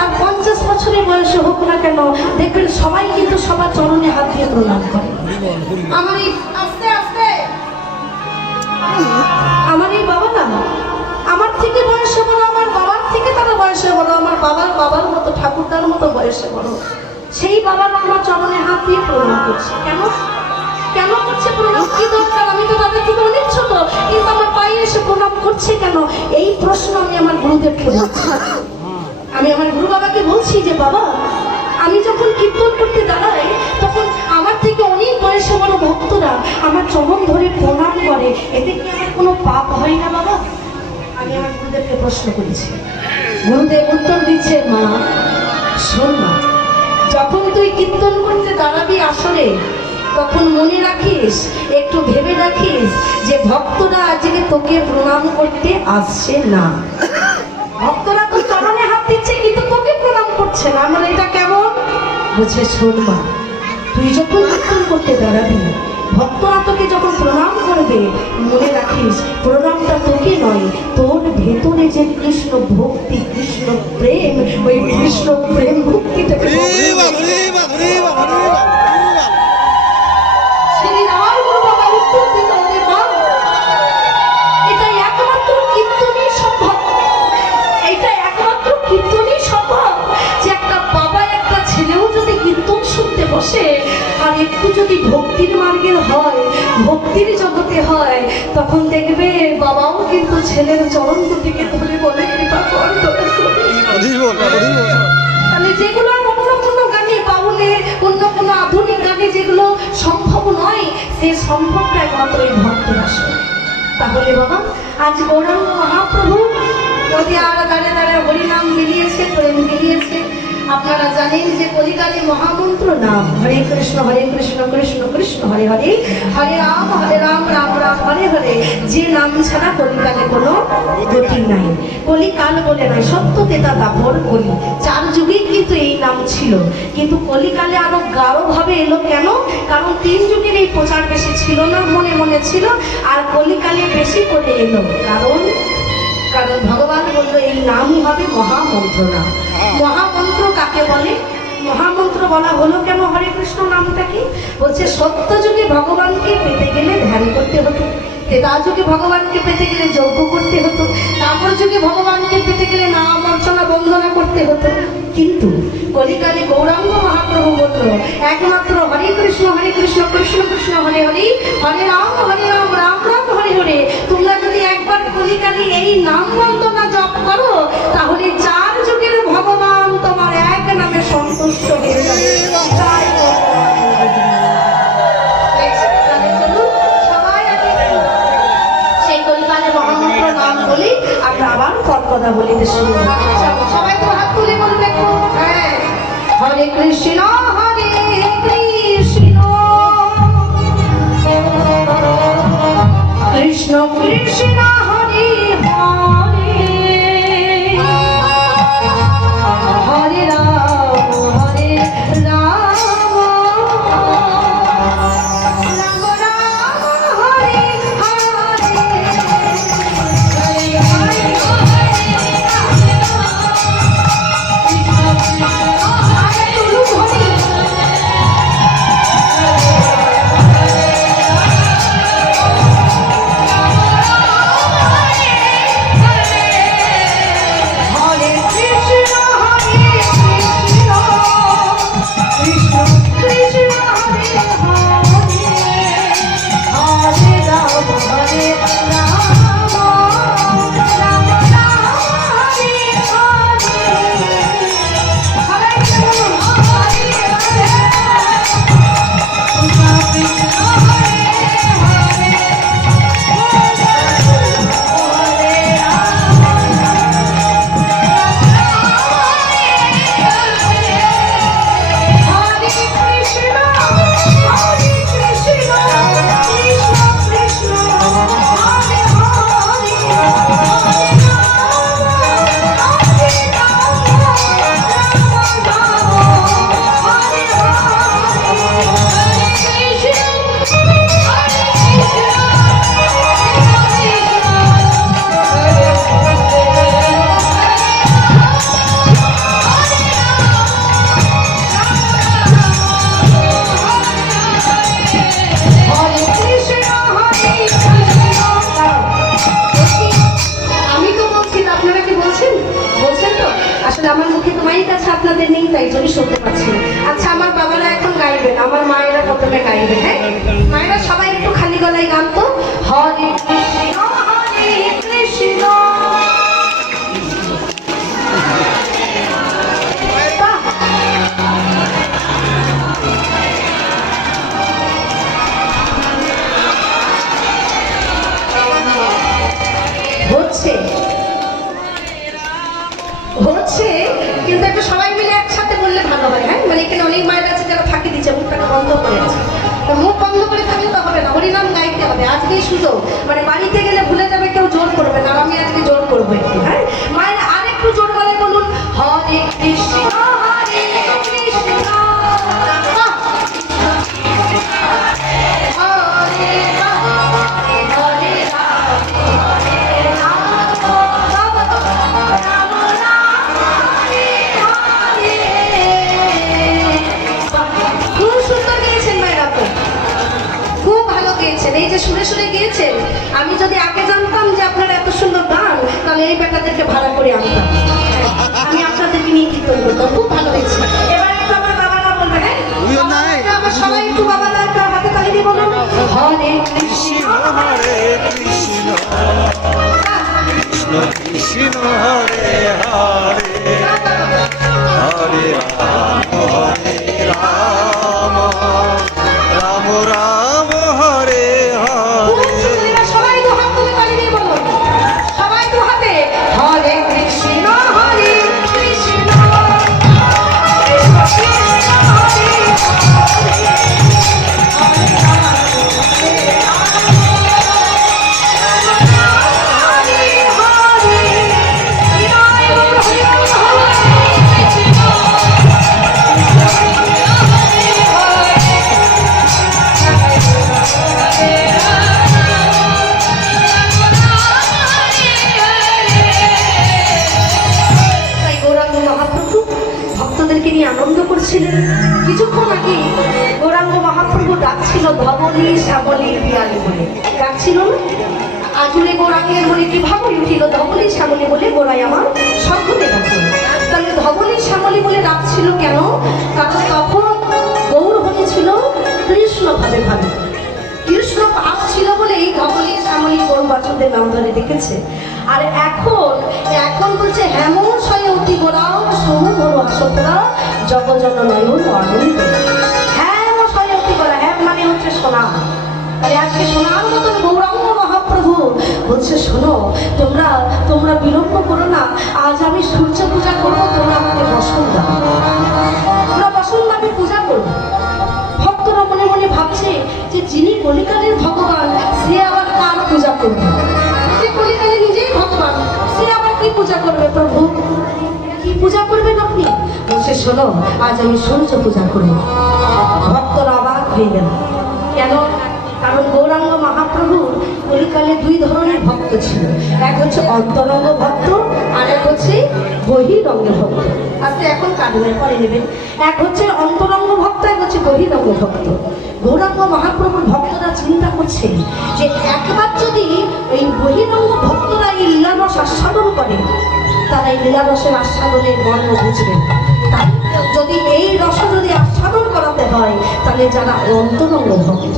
আর 50 বছরের বয়সে হোক না কেন, দেখবেন সবাই কিন্তু সবার চরণে হাত দিয়ে প্রণাম করে। আমার এই আস্তে আস্তে আমার এই বাবা না, আমার থেকে বয়সে বড়, আমার বাবার থেকে তারা বয়সে বড়, আমার বাবার মতো ঠাকুরদার মতো বয়সে বড়, সেই বাবার আমার চরণে হাত দিয়ে প্রণাম করছে। কেন কেন করছে প্রণাম? কি দরকার? আমি তো তাদের থেকে অনেক ছোট, কিন্তু আমার পায়ে এসে প্রণাম করছে কেন? এই প্রশ্ন আমি আমার গুরুদেবকে বলছি। আমি আমার গুরু বাবাকে বলছি যে বাবা, আমি যখন কীর্তন করতে দাঁড়াই তখন আমার থেকে অনেক বয়সে বড় ভক্তরা আমার চরণ ধরে প্রণাম করে, এতে কি আমার কোনো পাপ হয় না বাবা? আমি আমার গুরুদেবকে প্রশ্ন করেছি। গুরুদেব উত্তর দিচ্ছে, মা শোন না, যখন তুই কীর্তন করতে দাঁড়াবি আসরে, তখন মনে রাখিস, একটু ভেবে রাখিস যে ভক্তরা আজকে তোকে প্রণাম করতে আসছে না। ভক্তরা তো চরণে হাত দিচ্ছে কিন্তু তোকে প্রণাম করছে না, মানে এটা কেমন? বুঝে শোন মা, তুই যখন কীর্তন করতে দাঁড়াবি, ভক্তরা তোকে যখন প্রণাম করবে, মনে রাখিস প্রণামটা তোকে নয়, তোর ভেতরে যে কৃষ্ণ ভক্তি, কৃষ্ণ প্রেম, ওই কৃষ্ণ প্রেম ভক্তিটাকে বসে আর একটু যদি ভক্তির মার্গের হয়, ভক্তির জগতে হয়, তখন দেখবে বাবাও কিন্তু ছেলের চরণ দুটিকে ধরে বলে কৃপা কর। তাহলে যেগুলো অন্য কোনো গানে বাউলে, অন্য কোনো আধুনিক গানে যেগুলো সম্ভব নয়, সে সম্ভবটা একমাত্র এই ভক্তের আসলে। তাহলে বাবা, আজ গৌরাঙ্গ মহাপ্রভু যদি আর দাঁড়িয়ে দাঁড়িয়ে হরিনাম মিলিয়েছে, প্রেম মিলিয়েছে। আপনারা জানেন যে কলিকালে মহামন্ত্র নাম হরে কৃষ্ণ কৃষ্ণ কৃষ্ণ হরে হরে, হরে রাম রাম রাম হরে হরে, যে নাম ছাড়া কলিকালে কোনো গতি নাই। কলিকাল বলে নয়, সত্য তেতা দাপর কলি, 4 যুগেই কিন্তু এই নাম ছিল, কিন্তু কলিকালে আরো গাঢ়ভাবে এলো। কেন? কারণ 3 যুগের এই প্রচার বেশি ছিল না, মনে মনে ছিল, আর কলিকালে বেশি করে এলো। কারণ ভগবান বললো এই নামই হবে মহামন্ত্র নাম। মহামন্ত্র কাকে বলে? মহামন্ত্র বলা হলো কেন হরে কৃষ্ণ নামটা কি? বলছে সত্য যুগে ভগবানকে পেতে গেলে ধ্যান করতে হতো, ত্রেতা যুগে ভগবানকে পেতে গেলে যজ্ঞ করতে হতো, তারপর যুগে ভগবানকে পেতে গেলে নাম অর্চনা বন্দনা করতে হতো। কিন্তু কলিকালে গৌরাঙ্গ মহাপ্রভু বলল একমাত্র হরে কৃষ্ণ কৃষ্ণ কৃষ্ণ হরে হরে, হরে রাম রাম রাম হরে হরে। তোমরা যদি একবার কলিকালে এই নাম বন্দনা জপ করো, তাহলে 4 যুগের ভগবান তোমার এক নামে সন্তুষ্ট হয়ে যাবে। সেই কলিকালে মহামন্ত্র নাম বলি, আমরা আবার কথা বলিতে শুরু করি। সবাই তো হাত তুলে বলবে, হ্যাঁ, হরে কৃষ্ণ কৃষ্ণ কৃষ্ণ হরে হরে, হরে রাম রাম রাম হরে হরে, আসলে আমার মুখে তো মাইক আছে, আপনাদের নেই, তাই জন্য শুনতে পাচ্ছি না। আচ্ছা, আমার বাবারা এখন গাইবেন, আমার মায়েরা প্রথমে গাইবে। হ্যাঁ, মায়েরা সবাই একটু খালি গলায় গান তো। হরে কৃষ্ণ হরে কৃষ্ণ। হচ্ছে কিন্তু একটু সবাই মিলে একসাথে বললে ভালো হয়। হ্যাঁ, মানে এখানে অনেক মায়ের আছে যারা ফাঁকি দিচ্ছে, মুখটাকে বন্ধ করে আছে। মুখ বন্ধ করে থাকলে তো হবে না, হরিনাম গাইতে হবে। আজকেই সুযোগ, মানে বাড়িতে গেলে ভুলে যাবে, কেউ জোর করবে না, আর আমি আজকে জোর করবো একটু। হ্যাঁ, মায়ের আর একটু জোর গলায় বলুন, হরে কৃষ্ণ হরে কৃষ্ণ হরে এই যে সুরে সুরে গিয়েছেন। আমি যদি আগে জানতাম যে আপনারা এত সুন্দর গান, তাহলে এই বেটাদেরকে ভাড়া করে আনতাম, আমি আপনাদেরকে নিয়ে কীর্তন করতাম। খুব ভালো হয়েছে। এবার একটু আমার বাবারা বলবে। হ্যাঁ, আমার সবাই একটু বাবারা একটা হাতে তালি দিয়ে বলুন, হরে কৃষ্ণ হরে কৃষ্ণ কৃষ্ণ কৃষ্ণ হরে হরে হরে রাম হরে রাম রাম রাম হরে হরে। সবাই তো হাত তুলে তালি দিয়ে বলুন, সবাই তো হাতে। হরে কৃষ্ণ হরে কৃষ্ণ কৃষ্ণ কৃষ্ণ হরে আনন্দ করছিলেন। কিছুক্ষণ আগে গৌরাঙ্গ মহাপ্রভু ডাকছিল ধবলি শ্যামলি পিয়ালি বলে, ডাকছিল না? আজুরে গৌরাঙ্গের মনে কি ভাবই উঠিল, ধবলি শ্যামলি বলে গোড়াই আমার সকলে ডাকল। তাহলে ধবলি শ্যামলি বলে ডাকছিল কেন? কারণ তখন গৌর হয়েছিল কৃষ্ণ ভাবে ভাবে, কৃষ্ণ পাপ ছিল বলে এই ধবলি শ্যামলি গৌর বাচনদের নাম ধরে ডেকেছে। আর এখন বলছে হেমন সয়ে অতি গোড়াও সমু বড় আসতরা জগজন নয়ন আনন্দ। হ্যাঁ, সয়ে অতি গোড়া, হ্যাঁ মানে হচ্ছে সোনা। তাহলে আজকে সোনার মতন গৌরাঙ্গ মহাপ্রভু বলছে, শোনো তোমরা বিলম্ব করো না, আজ আমি সূর্য পূজা করবো, তোমরা আমাকে বসন দাও, তোমরা বসন আমি পূজা করবো। ভক্তরা মনে মনে ভাবছে যে যিনি কলিকালের ভগবান, সে আবার কার পূজা করবে? যে কলিকালে নিজেই ভগবান, সে আবার কি পূজা করবে? প্রভু কি পূজা করবেন আপনি? বলছে, শোনো আজ আমি সূর্য পূজা করবো। ভক্তরা অবাক হয়ে গেল। কেন? কারণ গৌরাঙ্গ মহাপ্রভু কলিকালে দুই ধরনের ভক্ত ছিল, এক হচ্ছে অন্তরঙ্গ ভক্ত, আর এক হচ্ছে বহিরঙ্গ ভক্ত। আজকে এখন কারণের পরে নেবেন। এক হচ্ছে অন্তরঙ্গ ভক্ত, এক হচ্ছে বহিরঙ্গ ভক্ত। গৌরাঙ্গ মহাপ্রভুর ভক্তরা চিন্তা করছে যে একবার যদি এই বহিরঙ্গ ভক্তরা এই লীলারস আস্বাদন করে, তারা এই লীলারসের আস্বাদনের মর্ম বুঝবেন। তাই যদি এই রস যদি আস্বাদন করাতে হয়, তাহলে যারা অন্তরঙ্গ ভক্ত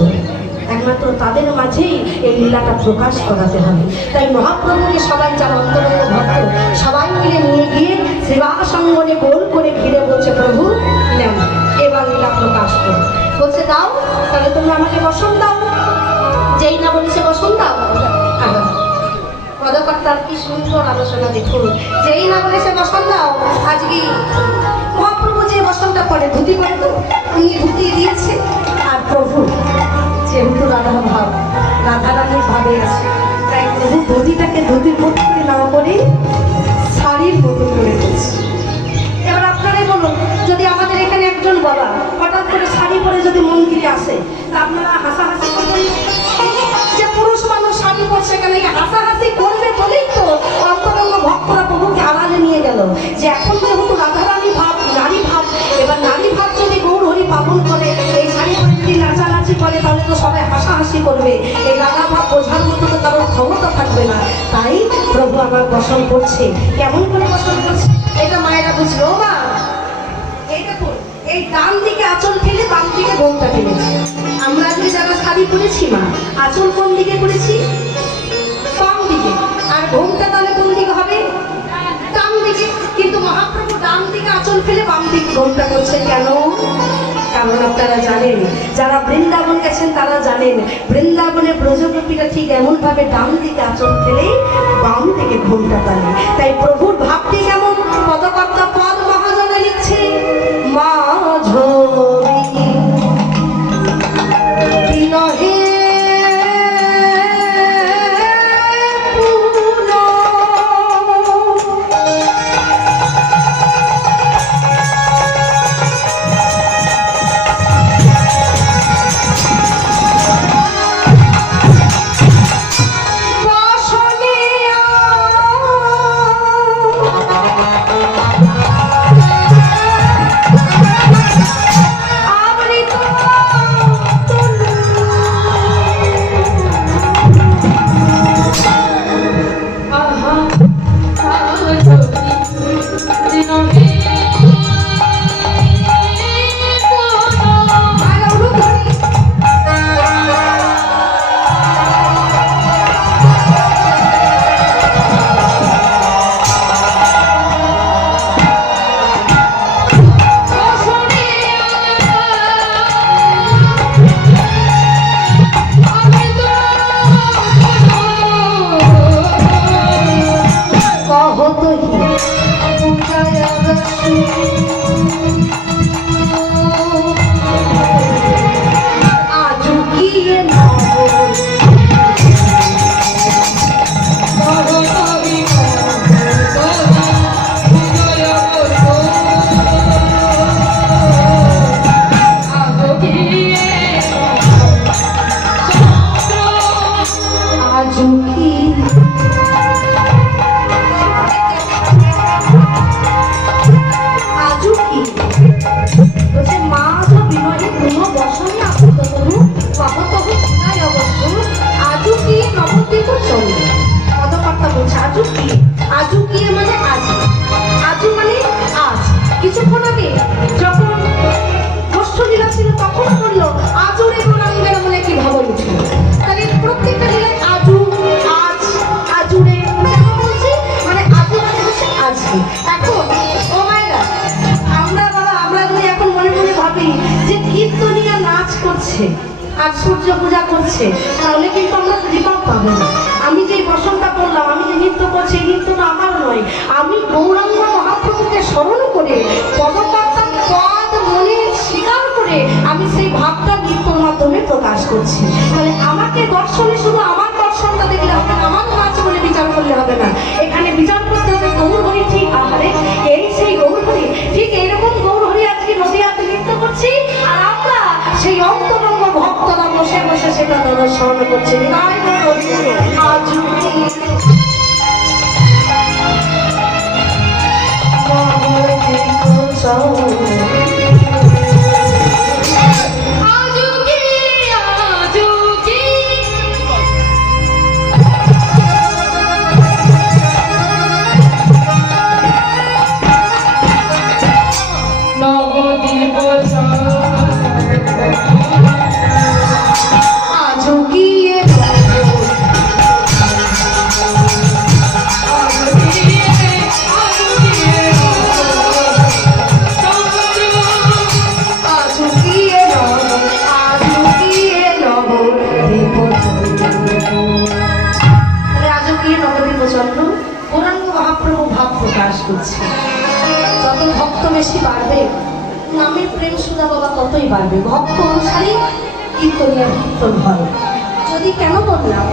একমাত্র তাদের মাঝেই এই লীলাটা প্রকাশ করাতে হবে। তাই মহাপ্রভুকে সবাই যারা অন্তরঙ্গ ভক্ত সবাই মিলে নিয়ে গিয়ে সেবা সঙ্গনে গোল করে ঘিরে বলছে, প্রভু নেন এবার লীলা প্রকাশ করো। বলছে, দাও, তাহলে তোমরা আমাকে বসন দাও। যেই না বলেছে বসন দাও, পদকর্তার কি সুন্দর আলোচনা দেখুন। যেই না বলেছে বসন দাও, আজকে মহাপ্রভু যে বসনটা পরে ধুতি পরে, তো উনি ধুতি দিয়েছে। আর প্রভু যেহেতু রাধারানীর ভাবে আছে, তাই প্রভু ধুতিটাকে ধুতির মধ্যে না করে শাড়ির মতো করে দিয়েছে। এবার আপনারাই বলুন, যদি আমাদের এখানে একজন বাবা হঠাৎ করে শাড়ি পরে যদি মন্দিরে আসে, তা আপনারা হাসাহাসি করবেন যে পুরুষ মানুষ শাড়ি পরছে কেন? হাসাহাসি করবে বলেই তো অন্তরঙ্গ ভক্তরা প্রভুকে আড়ালে নিয়ে গেল, যে এখন যেহেতু রাধারানী ভাব, নারী ভাব, এবার নারী ভাব যদি গৌর হরি পালন করে, এই শাড়ি পরে যদি নাচানাচি করে, তাহলে তো সবাই হাসাহাসি করবে। এই রাধা ভাব বোঝার মতো তো কারোর ক্ষমতা থাকবে না। তাই প্রভু আমার বসন করছে। কেমন করে বসন করছে? এটা মায়েরা বুঝলো মা। এই দেখুন, এই ডান দিকে আঁচল ফেলে বাম দিকে ঘোমটা ফেলেছি। আমরা যদি যারা শাড়ি পরেছি মা, আঁচল কোন দিকে করেছি? বাম দিকে। আর ঘোমটা তাহলে কোন দিকে হবে? ডান দিকে। কিন্তু মহাপ্রভু ডান দিকে আঁচল ফেলে বাম দিকে ঘোমটা করছে কেন? কারণ আপনারা জানেন, যারা বৃন্দাবন গেছেন তারা জানেন, বৃন্দাবনে ব্রজগোপীরা ঠিক এমন ভাবে ডান দিকে আঁচল ফেলে বাম দিকে ঘোমটা টানে। তাই প্রভুর ভাবটি কেমন? পদকর্তা পদ মহাজনে লিখছে, মাঝবি বিনহে আর সূর্য পূজা করছে, তাহলে কিন্তু আমরা কৃপা পাবো না। আমি যে বসনটা করলাম, আমি যে নৃত্য করছি, এই নৃত্যটা আমার নয়। আমি গৌরাঙ্গ মহাপ্রভুকে স্মরণ করে, পদকর্তার পদ মনে স্বীকার করে আমি সেই ভাবটা নৃত্যর মাধ্যমে প্রকাশ করছি। তাহলে আমাকে দর্শনে শুধু আমার দর্শনটা দেখলে হবে না, আমার নাচ করে বিচার করলে হবে না। এখানে বিচার করতে হবে গৌরহরি। ঠিক আহারে, এই সেই গৌরহরি, ঠিক এইরকম গৌরহরি আজকে নদীয়াতে নৃত্য করছি, আর আমরা সেই অন্তরঙ্গ ভক্তরা বসে বসে সেটা তারা স্মরণ করছে। যত ভক্ত বেশি বাড়বে, নামের প্রেম সুধা বাবা ততই বাড়বে। ভক্ত অনুসারী কীর্তনিয়া কীর্তন হয়। যদি কেন বললাম,